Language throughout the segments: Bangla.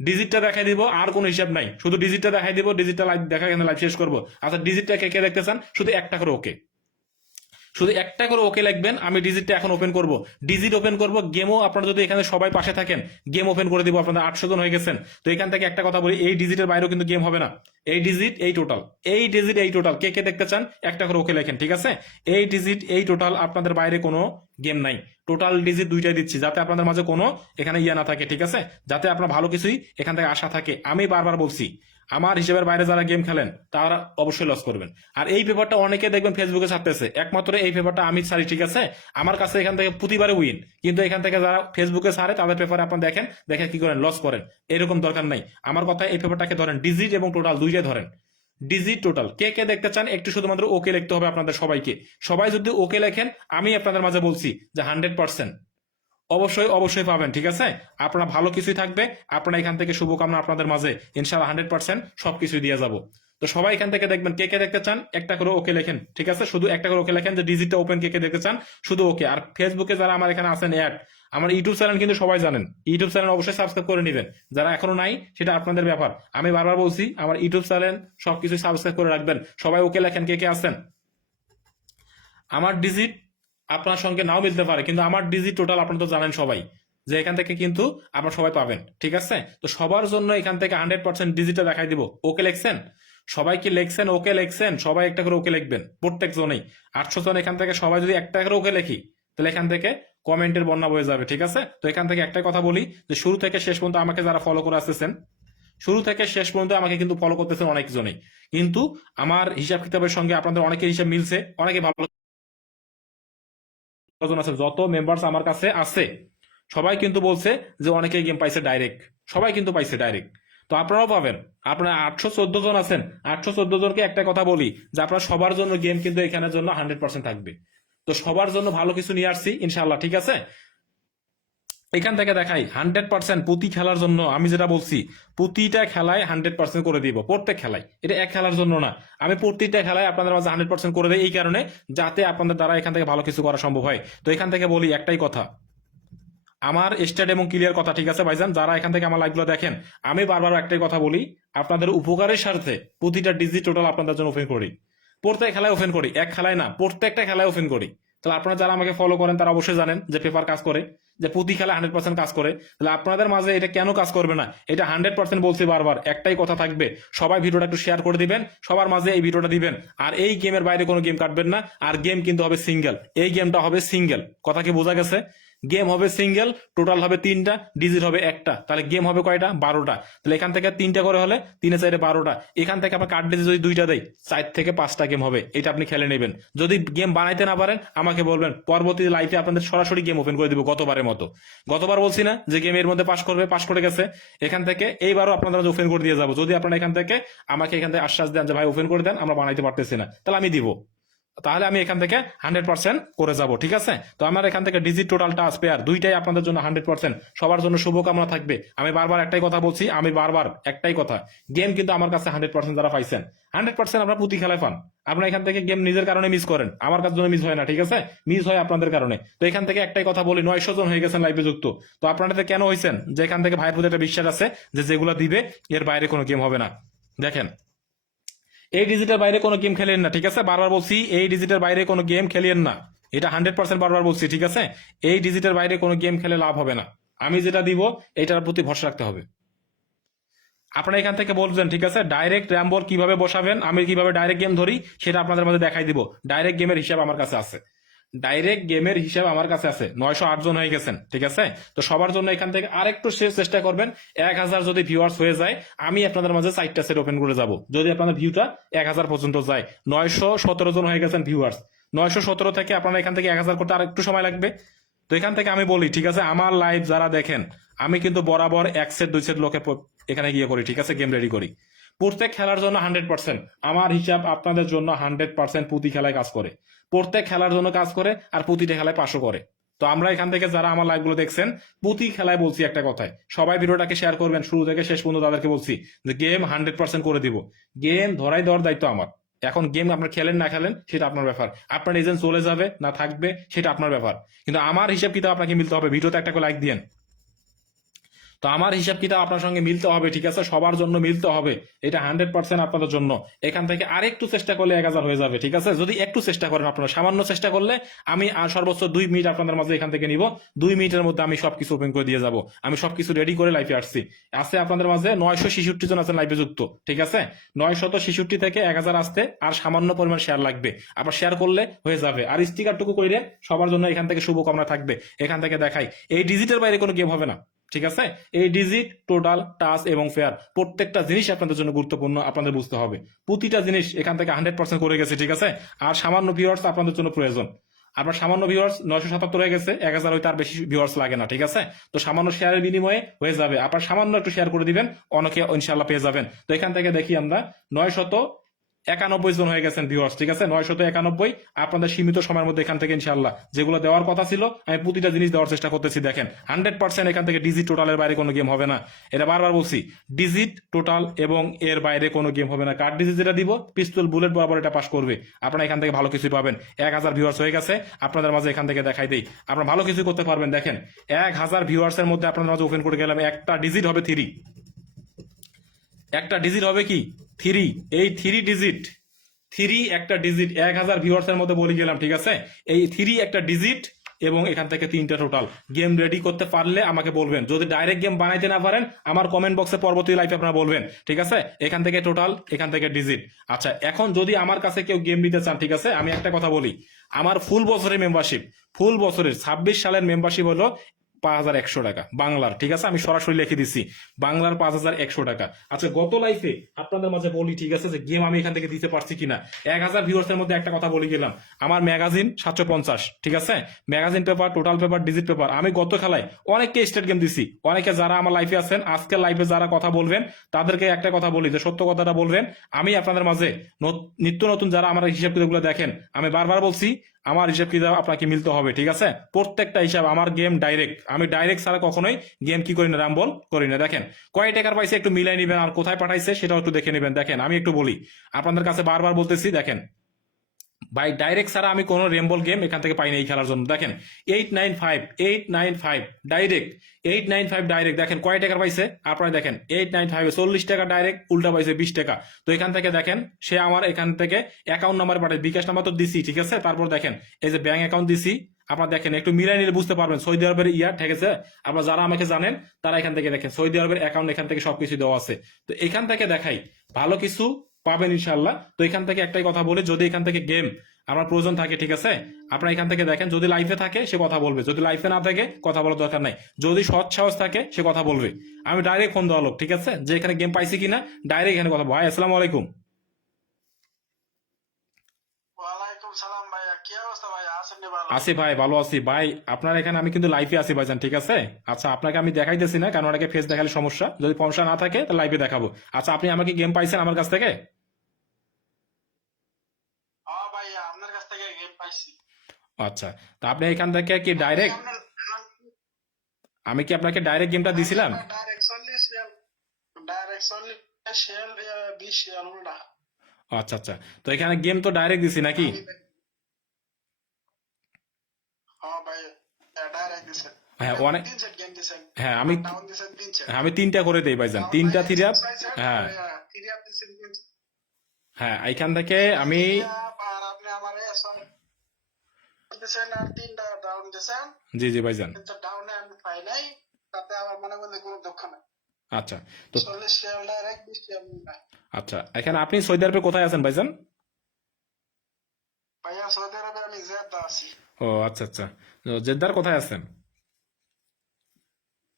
ডিজিটটা দেখাই দিব, আর কোনো হিসাব নাই। শুধু ডিজিটটা দেখাই দিব ডিজিটাল দেখা এখানে লাইভ শেষ করব। আচ্ছা ডিজিটটা কে কে দেখতে চান? শুধু একটা করে ওকে। শুধু একটা করে ওকে লিখবেন, আমি ডিজিটটা এখন ওপেন করব। ডিজিট ওপেন করব গেমও আপনারা যদি এখানে সবাই পাশে থাকেন গেম ওপেন করে দিব, আপনাদের আটশো জন হয়ে গেছেন। তো এখান থেকে একটা কথা বলি, এই ডিজিটের বাইরেও কিন্তু গেম হবে না। এই ডিজিট এই টোটাল এই ডিজিট এই টোটাল কে কে দেখতে চান, একটা করে ওকে লেখেন, ঠিক আছে? এই ডিজিট এই টোটাল আপনাদের বাইরে কোনো গেম নাই। টোটাল ডিজিট দুইটাই দিচ্ছি, যাতে আপনাদের মাঝে কোনো এখানে ইয়ে না থাকে, ঠিক আছে? যাতে আপনার ভালো কিছুই এখান থেকে আশা থাকে। আমি বারবার বলছি আমার হিসেবের বাইরে যারা গেম খেলেন, তারা অবশ্যই লস করবেন। আর এই পেপারটা অনেকে দেখবেন ফেসবুকে ছাড়তেছে। একমাত্র এই পেপারটা আমি ছাড়ি, ঠিক আছে? আমার কাছে এখান থেকে প্রতিবারে উইন কিন্তু এখান থেকে যারা ফেসবুকে ছাড়ে, তাদের পেপারে আপনার দেখেন, দেখে কি করেন? লস করেন। এরকম দরকার নাই। আমার কথা এই পেপারটাকে ধরেন ডিজিট এবং টোটাল দুইটাই ধরেন। ডিজিট টোটাল কে কে দেখতে চান, একটু শুধুমাত্র ওকে লিখতে হবে আপনাদের সবাইকে। সবাই যদি ওকে লেখেন, আমি আপনাদের মাঝে বলছি যে হান্ড্রেড পার্সেন্ট অবশ্যই অবশ্যই পাবেন, ঠিক আছে? আপনারা ভালো কিছুই থাকবে, আপনারা এখান থেকে শুভকামনা আপনাদের মাঝে ইনশাল্লাহ হান্ড্রেড পার্সেন্ট সবকিছুই দিয়ে যাব। তো সবাই এখান থেকে দেখবেন কে কে দেখতে চান, একটা করে ওকে লেখেন, ঠিক আছে? শুধু একটা করে ওকে লেখেন যে ডিজিটটা ওপেন কে কে দেখতে চান, শুধু ওকে আর ফেসবুকে যারা আমার এখানে আছেন অ্যাড আমার ইউটিউব চ্যানেল কিন্তু সবাই জানেন। ইউটিউব চ্যানেল অবশ্যই সাবস্ক্রাইব করে নেবেন। যারা এখনও নাই, সেটা আপনাদের ব্যাপার। আমি বারবার বলছি, আমার ইউটিউব চ্যানেল সবকিছু সাবস্ক্রাইব করে রাখবেন। সবাই ওকে লেখেন কে কে আছেন। আমার ডিজিট আপনার সঙ্গে নাও মিলতে পারে, কিন্তু আমার ডিজি টোটাল আপনারা তো জানেন সবাই, যে এখান থেকে কিন্তু আপনারা সবাই পাবেন, ঠিক আছে? তো সবার জন্য এখান থেকে হান্ড্রেড পার্সেন্ট ডিজিটটা দেখাই দিব, ওকে লেখছেন? সবাই কি লেখছেন? ওকে লেখছেন? সবাই একটা করে ওকে লিখবেন, প্রত্যেক জনেই। আটশো জন এখান থেকে সবাই যদি একটা করে ওকে লেখি, তাহলে এখান থেকে কমেন্টের বন্যা বয়ে যাবে, ঠিক আছে? তো এখান থেকে একটাই কথা বলি, যে শুরু থেকে শেষ পর্যন্ত আমাকে যারা ফলো করে আসতেছেন, শুরু থেকে শেষ পর্যন্ত আমাকে কিন্তু ফলো করতেছেন অনেকজনেই। কিন্তু আমার হিসাব কিতাবের সঙ্গে আপনাদের অনেকের হিসাব মিলছে, অনেকে ভালো জন আছে? যত মেম্বার্স আমার কাছে আছে। সবাই কিন্তু বলছে যে অনেকে গেম পাইছে ডাইরেক্ট সবাই কিন্তু পাইছে ডাইরেক্ট তো আপনারাও পাবেন। আপনারা আটশো চোদ্দ জন আছেন। আটশো চোদ্দ জনকে একটা কথা বলি যে আপনার সবার জন্য গেম কিন্তু এখানের জন্য হান্ড্রেড পার্সেন্ট থাকবে। তো সবার জন্য ভালো কিছু নিয়ে আসছি ইনশাল্লাহ ঠিক আছে? এখান থেকে দেখাই হান্ড্রেড পার্সেন্ট প্রতি খেলার জন্য আমি যেটা বলছি প্রতিটা খেলায় হান্ড্রেড পার্সেন্ট করে দিব, প্রত্যেক খেলায়। এটা এক খেলার জন্য না। আমি প্রতিটা খেলায় আপনাদের মাঝে হান্ড্রেড পার্সেন্ট করে দেয় এই কারণে, যাতে আপনাদের দ্বারা এখান থেকে ভালো কিছু করা সম্ভব হয়। তো এখান থেকে বলি একটাই কথা। আমার স্টেট এবং ক্লিয়ার কথা ঠিক আছে ভাইজান? যারা এখান থেকে আমার লাইভগুলো দেখেন, আমি বারবার একটাই কথা বলি, আপনাদের উপকারের স্বার্থে প্রতিটা ডিজি টোটাল আপনাদের জন্য ওপেন করি। প্রত্যেক খেলায় ওপেন করি, এক খেলায় না, প্রত্যেকটা খেলায় ওপেন করি। তাহলে আপনারা যারা আমাকে ফলো করেন, তারা অবশ্যই জানেন যে পেপার কাজ করে, যে প্রতি খেলা হান্ড্রেড পার্সেন্ট কাজ করে। তাহলে আপনাদের মাঝে এটা কেন কাজ করবে না? এটা হান্ড্রেড পার্সেন্ট বলছি বারবার, একটাই কথা থাকবে, সবাই ভিডিওটা একটু শেয়ার করে দিবেন, সবার মাঝে এই ভিডিওটা দিবেন। আর এই গেমের বাইরে কোনো গেম কাটবেন না, আর গেম কিন্তু হবে সিঙ্গেল এই গেমটা হবে সিঙ্গেল কথা কি বোঝা গেছে? গেম হবে সিঙ্গেল টোটাল হবে তিনটা ডিজিট হবে একটা। তাহলে গেম হবে কয়টা? বারোটা। তাহলে এখান থেকে তিনটা করে হলে তিনে চাইরে বারোটা। এখান থেকে আপনার কার্ড ডিজিট যদি দুইটা দেয় চার থেকে পাঁচটা গেম হবে। এটা আপনি খেলে নেবেন। যদি গেম বানাইতে না পারেন, আমাকে বলবেন, পরবর্তী লাইফে আপনাদের সরাসরি গেম ওপেন করে দিব গতবারের মতো। গতবার বলছি না যে গেম এর মধ্যে পাস করবে পাস করে গেছে। এখান থেকে এইবারও আপনাদের ওপেন করে দিয়ে যাব। যদি আপনারা এখান থেকে আমাকে এখান থেকে আশ্বাস দেন যে, ভাই ওপেন করে দেন, আমরা বানাইতে পারতেছি না। তাহলে আমি দিব। তাহলে আমি এখান থেকে হান্ড্রেড পার্সেন্ট করে যাব, ঠিক আছে? তো আমার এখান থেকে ডিজিট টোটাল টাচ পেয়ার দুইটাই আপনাদের জন্য হান্ড্রেড পার্সেন্ট সবার জন্য শুভকামনা থাকবে। আমি বারবার একটাই কথা বলছি, আমি বারবার একটাই কথা। গেম কিন্তু আমার কাছে হান্ড্রেড পার্সেন্ট যারা পাইছেন হান্ড্রেড পার্সেন্ট আপনারা প্রতি খেলায় পান। আপনারা এখান থেকে গেম নিজের কারণে মিস করেন। আমার কাছে জন্য মিস হয় না, ঠিক আছে? মিস হয় আপনাদের কারণে। তো এখান থেকে একটাই কথা বলি, নয়শো জন হয়ে গেছেন লাইভে যুক্ত। তো আপনারা কেন হয়েছেন যে এখান থেকে ভাইয়ের প্রতি একটা বিশ্বাস আছে যে যেগুলো দিবে, এর বাইরে কোনো গেম হবে না। দেখেন এই ডিজিটের বাইরে কোনো গেম খেলেন না, ঠিক আছে? বারবার বলছি, এই ডিজিটের বাইরে কোনো গেম খেলেন না। এটা হান্ড্রেড পার্সেন্ট বারবার বলছি, ঠিক আছে? এই ডিজিটের বাইরে কোনো গেম খেলে লাভ হবে না। আমি যেটা দিব, এটার প্রতি ভরসা রাখতে হবে। আপনারা এখান থেকে বলছেন, ঠিক আছে? ডাইরেক্ট র্যাম্বল কীভাবে বসাবেন? আমি কীভাবে ডাইরেক্ট গেম ধরি, সেটা আপনাদের মধ্যে দেখাই দিব। ডাইরেক্ট গেমের হিসাব আমার কাছে আছে। ডাইরেক্ট গেমের হিসাব আমার কাছে আছে। নয়শো আট জন হয়ে গেছেন, ঠিক আছে? তো সবার জন্য এখান থেকে আরেকটু শেষ চেষ্টা করবেন। এক হাজার যদি ভিউয়ার্স হয়ে যায়, আমি আপনাদের মাঝে চারটা সেট ওপেন করে যাব। যদি আপনাদের ভিউটা এক হাজার পর্যন্ত যায়, নয়শো সতেরো জন হয়ে গেছেন ভিউয়ার্স নয়শো সতেরো থেকে আপনারা এখান থেকে এক হাজার করতে আর একটু সময় লাগবে। তো এখান থেকে আমি বলি, ঠিক আছে? আমার লাইভ যারা দেখেন, আমি কিন্তু বরাবর এক সেট দুই সেট লোকে এখানে গিয়ে করি, ঠিক আছে? গেম রেডি করি। প্রত্যেক খেলার জন্য হান্ড্রেড পার্সেন্ট আমার হিসাব আপনাদের জন্য হান্ড্রেড পার্সেন্ট প্রতি খেলায় কাজ করে। প্রত্যেক খেলার জন্য কাজ করে আর প্রতিটা খেলায় পাশও করে। তো আমরা এখান থেকে যারা আমার লাইভগুলো দেখছেন, প্রতি খেলায় বলছি একটা কথায় সবাই ভিডিওটাকে শেয়ার করবেন। শুরু থেকে শেষ পর্যন্ত তাদেরকে বলছি যে গেম হান্ড্রেড পার্সেন্ট করে দিব। গেম ধরাই দেওয়ার দায়িত্ব আমার। এখন গেম আপনার খেলেন না খেলেন, সেটা আপনার ব্যাপার। আপনার এজেন্ট চলে যাবে না থাকবে, সেটা আপনার ব্যাপার। কিন্তু আমার হিসাব কিতাব আপনাকে মিলতে হবে। ভিডিওতে একটা লাইক দিয়েন। তো আমার হিসাব কিতাব আপনার সঙ্গে মিলতে হবে, ঠিক আছে? সবার জন্য মিলতে হবে। এটা হান্ড্রেড পার্সেন্ট আপনাদের জন্য। এখান থেকে আরেকটু চেষ্টা করলে এক হাজার হয়ে যাবে, ঠিক আছে? যদি একটু চেষ্টা করেন আপনারা, সামান্য চেষ্টা করলে আমি আর সর্বোচ্চ দুই মিনিট আপনাদের মাঝে এখান থেকে নিব। দুই মিনিটের মধ্যে আমি সবকিছু ওপেন করে দিয়ে যাব। আমি সবকিছু রেডি করে লাইফে আসছি। আছে আপনাদের মাঝে নয়শো ছেষট্টি জন আছেন লাইফে যুক্ত, ঠিক আছে? নয়শত ছেষট্টি থেকে এক হাজার আসতে আর সামান্য পরিমাণ শেয়ার লাগবে। আবার শেয়ার করলে হয়ে যাবে। আর স্টিকারটুকু কইরে সবার জন্য এখান থেকে শুভকামনা থাকবে। এখান থেকে দেখাই। এই ডিজিটের বাইরে কোনো গেম হবে না। ঠিক আছে? এই ডিজিট টোটাল টাচ এবং ফেয়ার প্রত্যেকটা জিনিস আপনাদের জন্য গুরুত্বপূর্ণ, আপনাদের বুঝতে হবে। প্রতিটা জিনিস এখান থেকে হান্ড্রেড পার্সেন্ট করে গেছে, ঠিক আছে? আর সামান্য ভিউয়ার্স আপনাদের জন্য প্রয়োজন। আপনার সামান্য ভিউয়ার্স নয়শো সাতাত্তর হয়ে গেছে, এক হাজার হয়তো আর বেশি ভিউয়ার্স লাগে না, ঠিক আছে? তো সামান্য শেয়ারের বিনিময়ে হয়ে যাবে। আপনার সামান্য একটু শেয়ার করে দিবেন, অনেকে ইনশাল্লাহ পেয়ে যাবেন। তো এখান থেকে দেখি আমরা নয় শত একানব্বই জন হয়ে গেছেন ভিউয়ার্স ঠিক আছে? নয় শত একানব্বই। আপনাদের সীমিত সময়ের মধ্যে এখান থেকে ইনশাল্লাহ যেগুলো দেওয়ার কথা ছিল, আমি প্রতিটা জিনিস দেওয়ার চেষ্টা করতেছি, দেখেন। হান্ড্রেড পার্সেন্ট এখান থেকে ডিজিট টোটালের বাইরে কোনো গেম হবে না। এটা বারবার বলছি ডিজিট টোটাল এবং এর বাইরে কোনো গেম হবে না। কার্ড ডিজিট যেটা দিব? পিস্তল বুলেট বরাবর এটা পাস করবে। আপনারা এখান থেকে ভালো কিছু পাবেন। এক হাজার ভিউয়ার্স হয়ে গেছে, আপনাদের মাঝে এখান থেকে দেখাই দেই। আপনারা ভালো কিছু করতে পারবেন, দেখেন। এক হাজার ভিউয়ার্সের মধ্যে আপনাদের মাঝে ওপেন করে গেলাম, একটা ডিজিট হবে থ্রি একটা ডিজিট হবে কি? থ্রি, এই থ্রি ডিজিট থ্রি একটা ডিজিট এক হাজার ভিউয়ার্সের মধ্যে বলে গেলাম, ঠিক আছে? এই থ্রি একটা ডিজিট এবং এখান থেকে তিনটা টোটাল গেম রেডি করতে পারলে আমাকে বলবেন। যদি ডাইরেক্ট গেম বানাইতে না পারেন, আমার কমেন্ট বক্সে পরবর্তী লাইফে আপনারা বলবেন, ঠিক আছে? এখান থেকে টোটাল এখান থেকে ডিজিট আচ্ছা এখন যদি আমার কাছে কেউ গেম নিতে চান, ঠিক আছে? আমি একটা কথা বলি। আমার ফুল বছরের মেম্বারশিপ ফুল বছরের ছাব্বিশ সালের মেম্বারশিপ হলো পাঁচ হাজার একশো টাকা, বাংলার, ঠিক আছে? আমি সরাসরি লিখে দিচ্ছি বাংলার পাঁচ হাজার একশো টাকা। আচ্ছা গত লাইফে আপনাদের মাঝে বলি, ঠিক আছে, যে গেম আমি এখান থেকে দিতে পারছি কিনা? এক হাজার ভিউয়ার্সের মধ্যে একটা কথা বলে গেলাম। আমার ম্যাগাজিন সাতশো পঞ্চাশ, ঠিক আছে? Magazine paper total paper digit paper আমি গত খেলায় অনেককে স্টেট গেম দিছি। অনেকে যারা আমার লাইফে আছেন, আজকের লাইফে যারা কথা বলবেন, তাদেরকে একটা কথা বলি, যে সত্য কথাটা বলবেন। আমি আপনাদের মাঝে নত- নিত্য নতুন যারা আমার হিসাব কিতাবগুলো দেখেন, আমি বারবার বলছি আমার হিসাব কিতাব আপনাকে মিলতে হবে, ঠিক আছে? প্রত্যেকটা হিসাব আমার গেম ডাইরেক্ট আমি ডাইরেক্ট ছাড়া কখনোই গেম কি করি না রামবল করি না। দেখেন, কয় টাকার পাইছে একটু মিলাই নিবেন আর কোথায় পাঠাইছে সেটাও একটু দেখে নেবেন। দেখেন, আমি একটু বলি। আপনাদের কাছে বারবার বলতেছি, দেখেন ভাই ডাইরেক্ট ছাড়া আমি কোনো রেমবল গেম এখান থেকে পাইনি এই খেলার জন্য। দেখেন eight nine five eight nine five direct eight nine five direct দেখেন, কয় টাকার পাইছে? আপনারা দেখেন এইট নাইন ফাইভ চল্লিশ টাকা ডাইরেক্ট উল্টা পাইছে বিশ টাকা। তো এখান থেকে দেখেন, সে আমার এখান থেকে অ্যাকাউন্ট নাম্বার পাঠায়, বিকাশ নাম্বার তো দিছি, ঠিক আছে? তারপর দেখেন, এই যে ব্যাংক অ্যাকাউন্ট দিছি, আপনারা দেখেন, একটু মিলাই নিলে বুঝতে পারবেন, সৌদি আরবের ইয়ার ঠিক আছে? আপনারা যারা আমাকে জানেন, তারা এখান থেকে দেখেন, সৌদি আরবের অ্যাকাউন্ট এখান থেকে সবকিছু দেওয়া আছে। তো এখান থেকে দেখাই, ভালো কিছু পাবেন ইনশাল্লাহ তো এখান থেকে একটাই কথা বলে যদি এখান থেকে গেম আমার প্রয়োজন থাকে ঠিক আছে? আপনারা এখান থেকে দেখেন যদি লাইফে থাকে সে কথা বলবে। যদি লাইফে না থাকে কথা বলার দরকার নাই। যদি সৎ সাহস থাকে সে কথা বলবে। আমি ডাইরেক্ট ফোন দেওয়া লোক ঠিক আছে? যে এখানে গেম পাইছি কিনা ডাইরেক্ট এখানে কথা ভাই আসসালামু আলাইকুম। আছি ভাই ভালো আছি। ভাই আপনার এখানে আমি কিন্তু লাইফে আছি ভাইজান ঠিক আছে? আচ্ছা আপনাকে আমি দেখাইতেছি না কারণ অনেকে ফেস দেখালে সমস্যা। যদি সমস্যা না থাকে তাহলে লাইভে দেখাবো। আচ্ছা আপনি আমাকে গেম পাইছেন আমার কাছ থেকে হ্যাঁ ভাইয়া আপনার কাছ থেকে গেম পাইছি আচ্ছা তা আপনি এখান থেকে কি ডাইরেক্ট আমি কি আপনাকে ডাইরেক্ট গেমটা দিছিলাম? আচ্ছা আচ্ছা তো এখানে গেম তো ডাইরেক্ট দিছি নাকি? হ্যাঁ দিছেন। হ্যাঁ অনেক হ্যাঁ আমি হ্যাঁ, আমি তিনটা করে দেই ভাইজান। তিনটা থ্রি আপ হ্যাঁ। হ্যাঁ এখান থেকে আমি Three up আর আপনি আমারে সরি দিছেন আর তিনটা ডাউন দিছেন। জি জি ভাইজান। কিন্তু ডাউনে আমি পাই নাই তাতে আমার মনে মধ্যে কোনো দুঃখ নাই। আচ্ছা তো চল্লিশ শেয়ার এক বিশ আচ্ছা এখানে আপনি সৌদি আরবে কোথায় আছেন ভাইজান? ভাইয়া সৌদি আরবে আমি জেদ্দা আছি। ও আচ্ছা আচ্ছা। জেদ্দার কোথায় আছেন জেদ্দা আপনার ইয়া বলো দে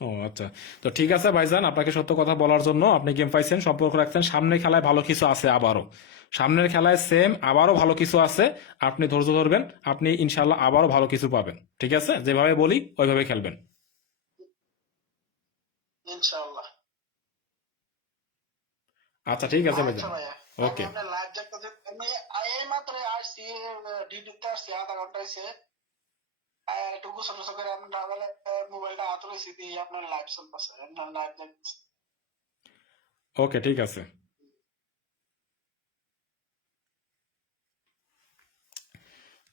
ও আচ্ছা। তো ঠিক আছে ভাইজান আপনাকে সত্য কথা বলার জন্য আপনি গেম পাইছেন সম্পর্ক রাখছেন। সামনের খেলায় ভালো কিছু আছে আবারও। সামনের খেলায় সেম আবারও ভালো কিছু আছে। আপনি ধৈর্য ধরবেন আপনি ইনশাল্লাহ আবারও ভালো কিছু পাবেন। ঠিক আছে? যেভাবে বলি ওইভাবে খেলবেন। আচ্ছা ঠিক আছে আচ্ছা ভাইজান। ভাইয়া। একটু গুছো টুসো করে আমি ডাবলে মোবাইলটা হাত রয়েছি, দিয়ে আপনার লাইভ চলতেছে, আপনার লাইভ ওকে ঠিক আছে।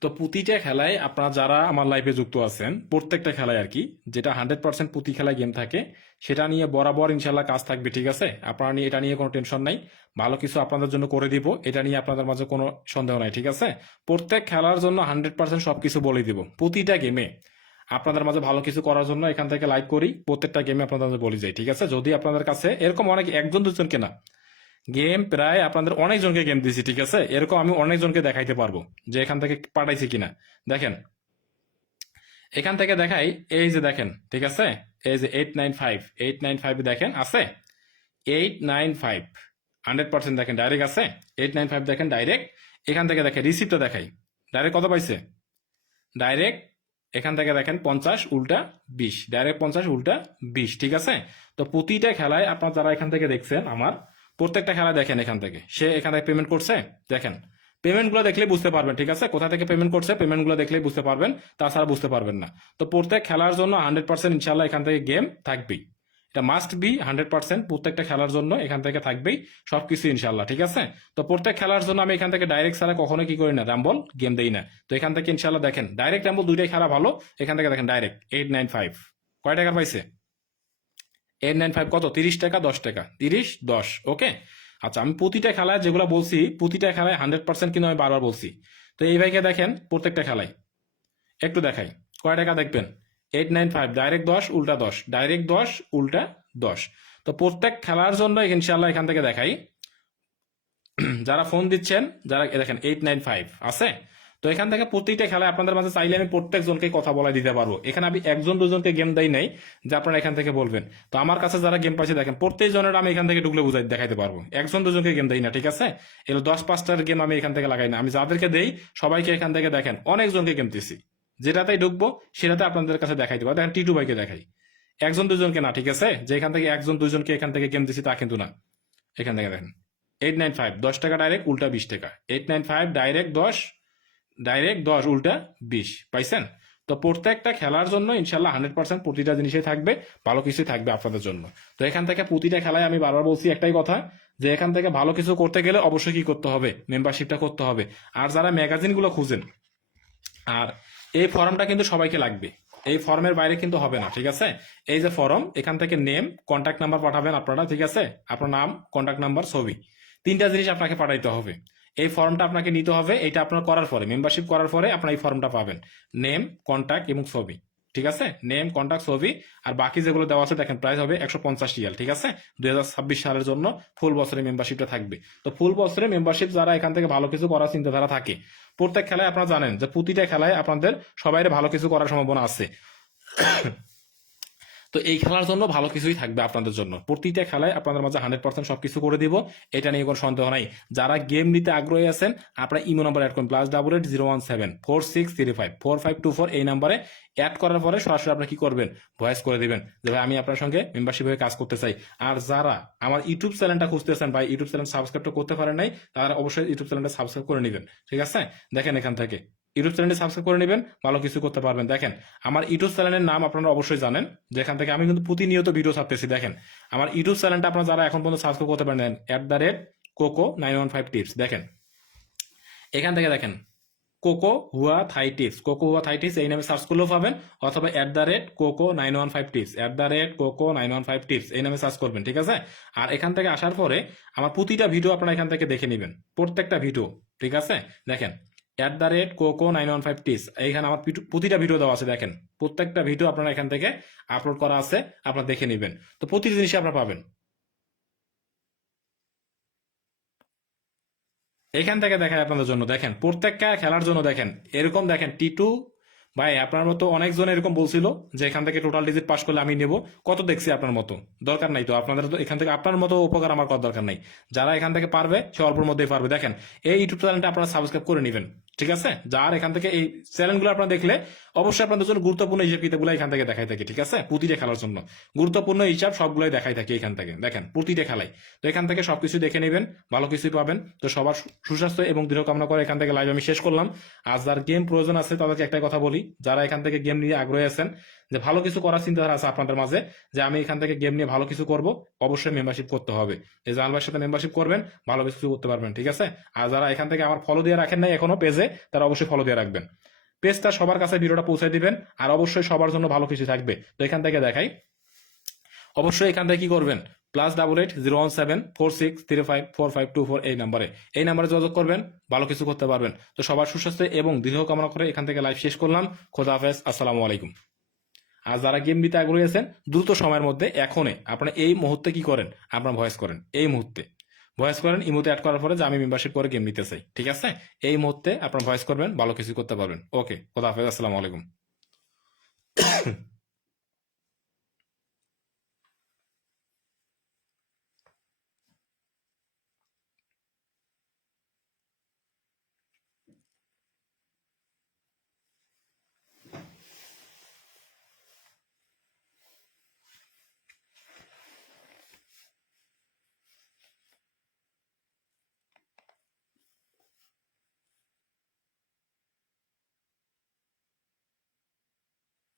তো প্রতিটা খেলায় আপনারা যারা আমার লাইফে যুক্ত আছেন, প্রত্যেকটা খেলায় আর কি, যেটা হান্ড্রেড পার্সেন্ট প্রতি খেলায় গেম থাকে, সেটা নিয়ে বরাবর ইনশাল্লাহ কাজ থাকবে, ঠিক আছে? আপনারা নিয়ে, এটা নিয়ে কোনো টেনশন নাই। ভালো কিছু আপনাদের জন্য করে দিব, এটা নিয়ে আপনাদের মাঝে কোনো সন্দেহ নাই, ঠিক আছে? প্রত্যেক খেলার জন্য হান্ড্রেড পার্সেন্ট সবকিছু বলে দিব, প্রতিটা গেমে আপনাদের মাঝে ভালো কিছু করার জন্য এখান থেকে লাইক করি, প্রত্যেকটা গেমে আপনাদের বলে যাই, ঠিক আছে? যদি আপনাদের কাছে, এরকম অনেক, একজন দুজনকে না গেম প্রায় আপনাদের অনেকজনকে গেম দিয়েছি ঠিক আছে? এরকম আমি অনেকজনকে দেখাইতে পারব যে এখান থেকে পাঠাইছি কিনা। দেখেন, এখান থেকে দেখাই, এই যে দেখেন, ঠিক আছে? এই যে eight nine five eight nine five দেখেন, আছে? Eight nine five hundred percent দেখেন ডাইরেক্ট আছে? এইট নাইন ফাইভ দেখেন ডাইরেক্ট এখান থেকে দেখেন রিসিপ্টটা দেখাই। ডাইরেক্ট কত পাইছে? ডাইরেক্ট এখান থেকে দেখেন, পঞ্চাশ, উল্টা বিশ। ডাইরেক্ট পঞ্চাশ, উল্টা বিশ, ঠিক আছে? তো প্রতিটা খেলায় আপনার যারা এখান থেকে দেখছেন, আমার প্রত্যেকটা খেলা দেখেন এখান থেকে। সে এখান থেকে পেমেন্ট করছে, দেখেন। পেমেন্টগুলো দেখলে বুঝতে পারবেন, ঠিক আছে? কোথা থেকে পেমেন্ট করছে পেমেন্টগুলো দেখলেই বুঝতে পারবেন, তাছাড়া বুঝতে পারবেন না। তো প্রত্যেক খেলার জন্য হান্ড্রেড পার্সেন্ট ইনশাল্লাহ এখান থেকে গেম থাকবেই। এটা মাস্ট বি হান্ড্রেড পার্সেন্ট প্রত্যেকটা খেলার জন্য এখান থেকে থাকবেই, সবকিছু ইনশাল্লাহ ঠিক আছে? তো প্রত্যেক খেলার জন্য আমি এখান থেকে ডাইরেক্ট ছাড়া কখনো কি করি না র্যাম্বল গেম দেই না। তো এখান থেকে ইনশাল্লাহ দেখেন ডাইরেক্ট র্যাম্বল দুইটাই খেলা ভালো, এখান থেকে দেখেন ডাইরেক্ট এইট নাইন ফাইভ কয় টাকা পাইছে? এইট নাইন ফাইভ কত? তিরিশ টাকা, দশ টাকা। তিরিশ, দশ, ওকে? আচ্ছা আমি প্রতিটা খেলায় যেগুলো বলছি, প্রতিটা খেলায় হান্ড্রেড পার্সেন্ট কিন্তু আমি বারবার বলছি। তো এই ভাইকে দেখেন, প্রত্যেকটা খেলায়। একটু দেখাই। কয় টাকা দেখবেন? এইট নাইন ফাইভ ডাইরেক্ট দশ, উল্টা দশ। ডাইরেক্ট দশ, উল্টা দশ। তো প্রত্যেক খেলার জন্য ইনশাল্লাহ এখান থেকে দেখাই। যারা ফোন দিচ্ছেন, যারা দেখেন এইট নাইন ফাইভ আছে? তো এখান থেকে প্রত্যেকটা খেলায় আপনাদের মাঝে চাইলে আমি প্রত্যেকজনকে কথা বলাই দিতে পারব। এখানে আমি একজন, দুজনকে গেম দেই নাই, যে আপনারা এখান থেকে বলবেন। তো আমার কাছে যারা গেম পাইছে দেখেন প্রত্যেক জনের আমি এখান থেকে ঢুকলে বুঝাই, দেখাইতে পারব। একজন, দুজনকে গেম দেই না, ঠিক আছে? এগুলো দশ পাঁচটার গেম আমি এখান থেকে লাগাই না। আমি যাদেরকে দেই, সবাইকে এখান থেকে দেখেন, অনেকজনকে গেম দিছি। যেটাতেই ঢুকবো, সেটাতে আপনাদের কাছে দেখাই দেবো। দেখেন টিটু ভাইকে দেখাই। একজন, দুজনকে না, ঠিক আছে? যে এখান থেকে একজন, দুজনকে এখান থেকে গেম দিছি তা কিন্তু না। এখান থেকে দেখেন এইট নাইন ফাইভ দশ টাকা ডাইরেক্ট উল্টা বিশ টাকা। এইট নাইন ফাইভ ডাইরেক্ট দশ ডাইরেক্ট দশ উল্টা বিশ, পাইছেন? তো প্রত্যেকটা খেলার জন্য ইনশাল্লাহ হান্ড্রেড পার্সেন্ট প্রতিটা জিনিসই থাকবে, ভালো কিছুই থাকবে আপনাদের জন্য। তো এখান থেকে প্রতিটা খেলায় আমি বারবার বলছি একটাই কথা, যে এখান থেকে ভালো কিছু করতে গেলে অবশ্যই কি করতে হবে? মেম্বারশিপটা করতে হবে। আর যারা ম্যাগাজিনগুলো খুঁজেন, আর এই ফর্মটা কিন্তু সবাইকে লাগবে। এই ফর্মের বাইরে কিন্তু হবে না, ঠিক আছে? এই যে ফর্ম এখান থেকে নেম কন্ট্যাক্ট নাম্বার পাঠাবেন আপনারা, ঠিক আছে? আপনার নাম কন্ট্যাক্ট নাম্বার ছবি। তিনটা জিনিস আপনাকে পাঠাইতে হবে। এই ফর্মটা আপনাকে নিতে হবে, এটা আপনার করার পরে মেম্বারশিপ করার পরে আপনার এই ফর্মটা পাবেন। নেম কন্ট্যাক্ট এবং ছবি, ঠিক আছে? নেম কন্ট্যাক্ট ছবি, আর বাকি যেগুলো দেওয়া আছে, দেখেন প্রাইস হবে একশো পঞ্চাশ রিয়াল, ঠিক আছে? দুই হাজার ছাব্বিশ সালের জন্য ফুল বছরের মেম্বারশিপটা থাকবে। তো ফুল বছরে মেম্বারশিপ যারা এখান থেকে ভালো কিছু করার চিন্তাধারা থাকে, প্রত্যেক খেলায় আপনারা জানেন যে প্রতিটা খেলায় আপনাদের সবাই ভালো কিছু করার সম্ভাবনা আছে। তো এই খেলার জন্য ভালো কিছুই থাকবে আপনাদের জন্য। প্রতিটা খেলায় আপনাদের মাঝে হান্ড্রেড পার্সেন্ট সবকিছু করে দিব, এটা নিয়ে কোনো সন্দেহ নাই। যারা গেম নিতে আগ্রহী আছেন, আপনারা ইমো নাম্বার অ্যাড করুন plus double eight zero one seven four six three five four five two four এই নাম্বারে অ্যাড করার পরে সরাসরি আপনি কি করবেন? ভয়েস করে দিবেন যে, ভাই, আমি আপনার সঙ্গে মেম্বারশিপ হয়ে কাজ করতে চাই। আর যারা আমার ইউটিউব চ্যানেলটা খুঁজতেছেন বা ইউটিউব চ্যানেল সাবস্ক্রাইব করতে পারেন নাই, তারা অবশ্যই ইউটিউব চ্যানেলটা সাবস্ক্রাইব করে নেবেন। ঠিক আছে? দেখেন এখান থেকে। ইউটিউব চ্যানেলটি সাবস্ক্রাইব করে নেবেন, ভালো কিছু করতে পারবেন। দেখেন, আমার ইউটিউব চ্যানেলের নাম আপনারা অবশ্যই জানেন। যেখান থেকে আমি কিন্তু প্রতিনিয়ত ভিডিও ছাড়তেছি, দেখেন। আমার ইউটিউব চ্যানেলটা আপনারা যারা এখন পর্যন্ত সাবস্ক্রাইব করতে পারেন at the rate Coco nine one five tips দেখেন। এখান থেকে দেখেন কোকো হুয়া থাই টিপস কোকো হুয়া থাই টিপস এই নামে সার্চ করলেও পাবেন, অথবা at the rate Coco nine one five tips at the rate Coco nine one five tips এই নামে সার্চ করবেন, ঠিক আছে? আর এখান থেকে আসার পরে, আমার প্রতিটা ভিডিও আপনারা এখান থেকে দেখে নেবেন, প্রত্যেকটা ভিডিও ঠিক আছে? দেখেন at the rate Coco nine one five tips এইখানে আমার প্রতিটা ভিডিও দেওয়া আছে, দেখেন। প্রত্যেকটা ভিডিও আপনারা এখান থেকে আপলোড করা আছে, আপনারা দেখে নেবেন। তো প্রতিটি জিনিসই আপনারা পাবেন। এখান থেকে দেখায় আপনাদের জন্য। দেখেন, প্রত্যেকটা খেলার জন্য দেখেন, এরকম দেখেন টি টু ভাই, আপনার মতো অনেকজন এরকম বলছিল যে এখান থেকে টোটাল ডিজিট পাস করলে আমি নেব। কত দেখছি আপনার মতো? দরকার নাই তো। আপনাদের তো এখান থেকে আপনার মতো উপকার আমার করার দরকার নাই। যারা এখান থেকে পারবে, সে অল্পের মধ্যেই পারবে। দেখেন, এই ইউটিউব চ্যানেলটা আপনারা সাবস্ক্রাইব করে নেবেন। ঠিক আছে? যার এখান থেকে এই চ্যানেলগুলো আপনারা দেখলে অবশ্যই আপনাদের জন্য গুরুত্বপূর্ণ হিসাব কিতাবগুলো এখান থেকে দেখাই থাকে, ঠিক আছে? প্রতিটা খেলার জন্য। গুরুত্বপূর্ণ হিসাব সবগুলোই দেখাই থাকে এখান থেকে, দেখেন প্রতিটা খেলায়। তো এখান থেকে সবকিছু দেখে নেবেন, ভালো কিছুই পাবেন। তো সবার সুস্বাস্থ্য এবং দৃঢ় কামনা করে এখান থেকে লাইভ আমি শেষ করলাম। আজ যার গেম প্রয়োজন আছে তাদেরকে একটাই কথা বলি, যারা এখান থেকে গেম নিয়ে আগ্রহী আছেন যে ভালো কিছু করার চিন্তাধারা আছে আপনাদের মাঝে, যে আমি এখান থেকে গেম নিয়ে ভালো কিছু করব, অবশ্যই মেম্বারশিপ করতে হবে। এই জাহান ভাইয়ের সাথে মেম্বারশিপ করবেন, ভালো কিছু করতে পারবেন, ঠিক আছে? আর যারা এখান থেকে আমার ফলো দিয়ে রাখেন নাই এখনও পেজে তারা অবশ্যই ফলো দিয়ে রাখবেন। পেজটা সবার কাছে ভিডিওটা পৌঁছে দিবেন, আর অবশ্যই সবার জন্য ভালো কিছু থাকবে। তো এখান থেকে দেখাই। অবশ্যই এখান থেকে কি করবেন? Plus double eight zero one seven four six three five four five two four এই নাম্বারে এই নাম্বারে যোগাযোগ করবেন, ভালো কিছু করতে পারবেন। তো সবার সুস্বাস্থ্য এবং দীর্ঘ কামনা করে এখান থেকে লাইভ শেষ করলাম। খোদা হাফেজ, আসসালামু আলাইকুম। আর যারা গেম দিতে আগ্রহী আছেন, দ্রুত সময়ের মধ্যে এখনই আপনার এই মুহূর্তে কি করেন? আপনার ভয়েস করেন। এই মুহূর্তে। ভয়েস করেন ইমোতে অ্যাড করার পরে যে আমি মেম্বারশিপ করে গেম নিতে চাই, ঠিক আছে? এই মুহূর্তে আপনার ভয়েস করবেন, ভালো কিছু করতে পারবেন। ওকে খোদা হাফেজ, আসসালামু আলাইকুম।